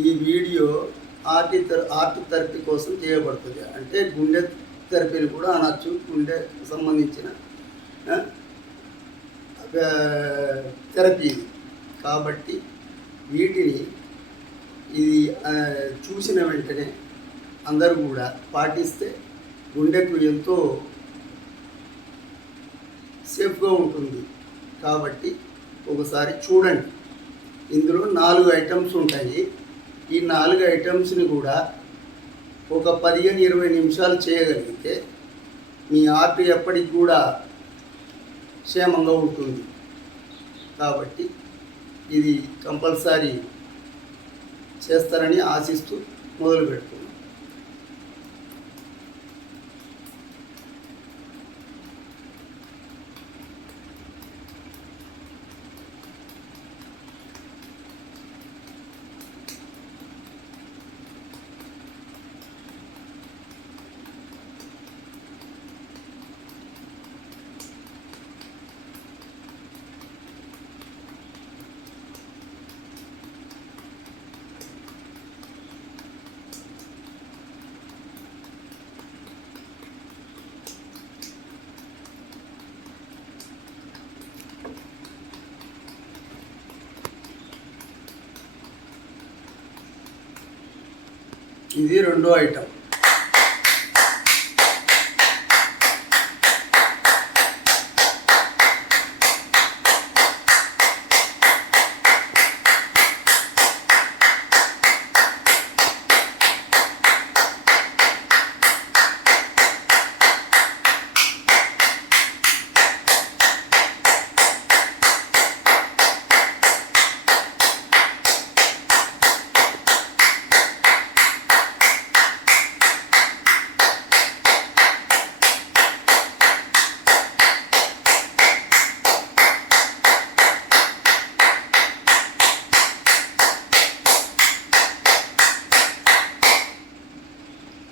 ఈ video art therapy కోసం చేయబడుతుంది. అంటే గుండె థెరపీని కూడా అనొచ్చు. గుండె సంబంధించిన థెరపీ కాబట్టి వీటిని ఇది చూసిన వెంటనే అందరూ కూడా పాటిస్తే గుండెకు ఎంతో సేఫ్గా ఉంటుంది. కాబట్టి ఒకసారి చూడండి. ఇందులో 4 ఐటమ్స్ ఉంటాయి. ఈ 4 ఐటమ్స్ని కూడా ఒక 15-20 నిమిషాలు చేయగలిగితే మీ హార్ట్ ఎప్పటికి కూడా క్షేమంగా ఉంటుంది. కాబట్టి ఇది కంపల్సరీ చేస్తారని ఆశిస్తూ మొదలు పెడుతున్నాను. ఇది రెండో ఐటమ్.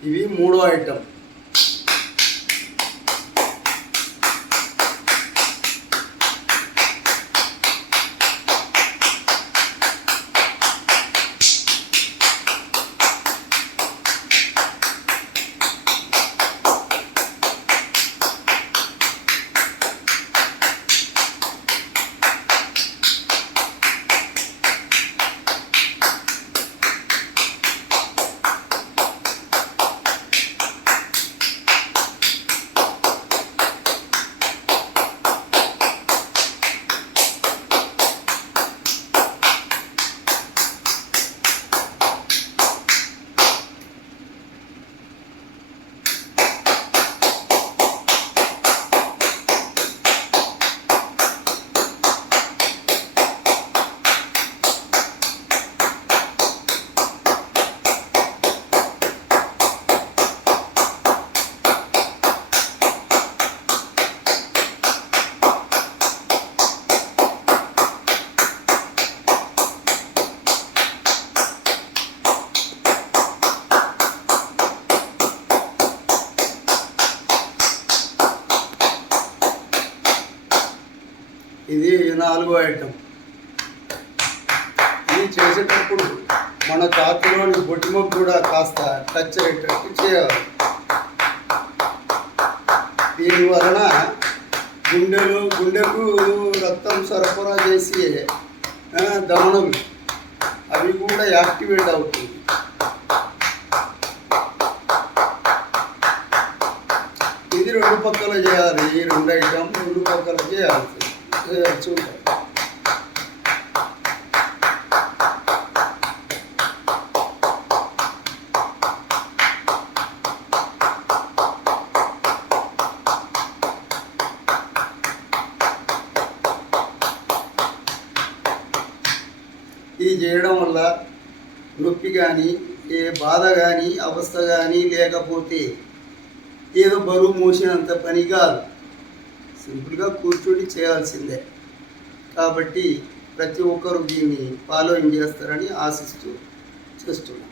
ఇవి మూడో ఐటమ్. ఇది 4వ ఐటమ్. ఇది చేసేటప్పుడు మన ఛాతీలోని బొట్టిమొక్క కూడా కాస్త టచ్ అయ్యేటట్టు చేయాలి. దీనివలన గుండెకు రక్తం సరఫరా చేసి దమనం అవి కూడా యాక్టివేట్ అవుతుంది. ఇది 2 పక్కల చేయాలి. ఈ 2 ఐటమ్ 2 పక్కల చేయాల్సి చూడండి. ఇది చేయడం వల్ల నొప్పి కానీ ఏ బాధ కానీ అవస్థ కానీ లేకపోతే ఏదో బరువు మోసినంత పని కాదు. సింపుల్గా కూర్చొని చేయాల్సిందే. కాబట్టి ప్రతి ఒక్కరు దీన్ని ఫాలోయింగ్ చేస్తారని ఆశిస్తూ చేస్తున్నాను.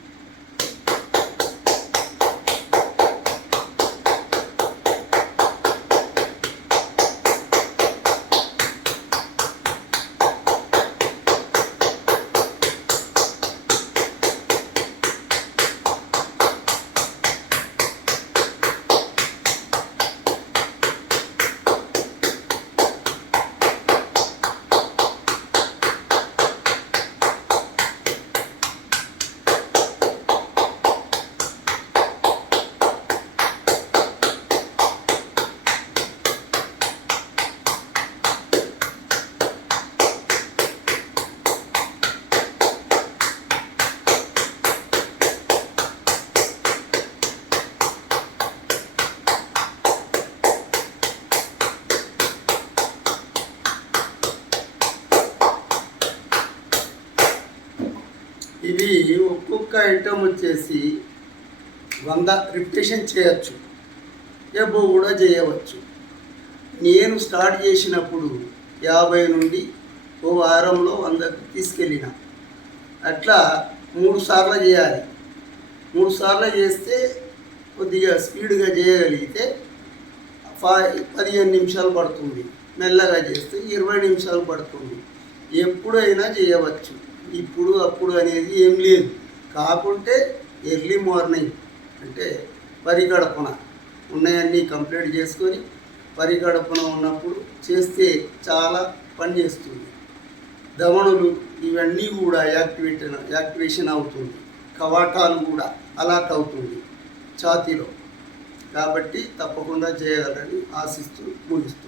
ఇది ఒక్కొక్క ఐటమ్ వచ్చేసి 100 రిపిటేషన్ చేయొచ్చు, ఎబో కూడా చేయవచ్చు. నేను స్టార్ట్ చేసినప్పుడు 50 నుండి ఓ వారంలో 100కి తీసుకెళ్ళిన. అట్లా 3 సార్లు చేయాలి. 3 సార్లు చేస్తే కొద్దిగా స్పీడ్గా చేయగలిగితే 15 నిమిషాలు పడుతుంది. మెల్లగా చేస్తే 20 నిమిషాలు పడుతుంది. ఎప్పుడైనా చేయవచ్చు. ఇప్పుడు అప్పుడు అనేది ఏం లేదు. కాకుంటే ఎర్లీ మార్నింగ్ అంటే పరిగడపన ఉన్నాయన్నీ కంప్లీట్ చేసుకొని పరిగడపన ఉన్నప్పుడు చేస్తే చాలా పని చేస్తుంది. దమనులు ఇవన్నీ కూడా యాక్టివేషన్ అవుతుంది. కవాటాలు కూడా అలాట్ అవుతుంది ఛాతీలో. కాబట్టి తప్పకుండా చేయగలరని ఆశిస్తూ ముగిస్తుంది.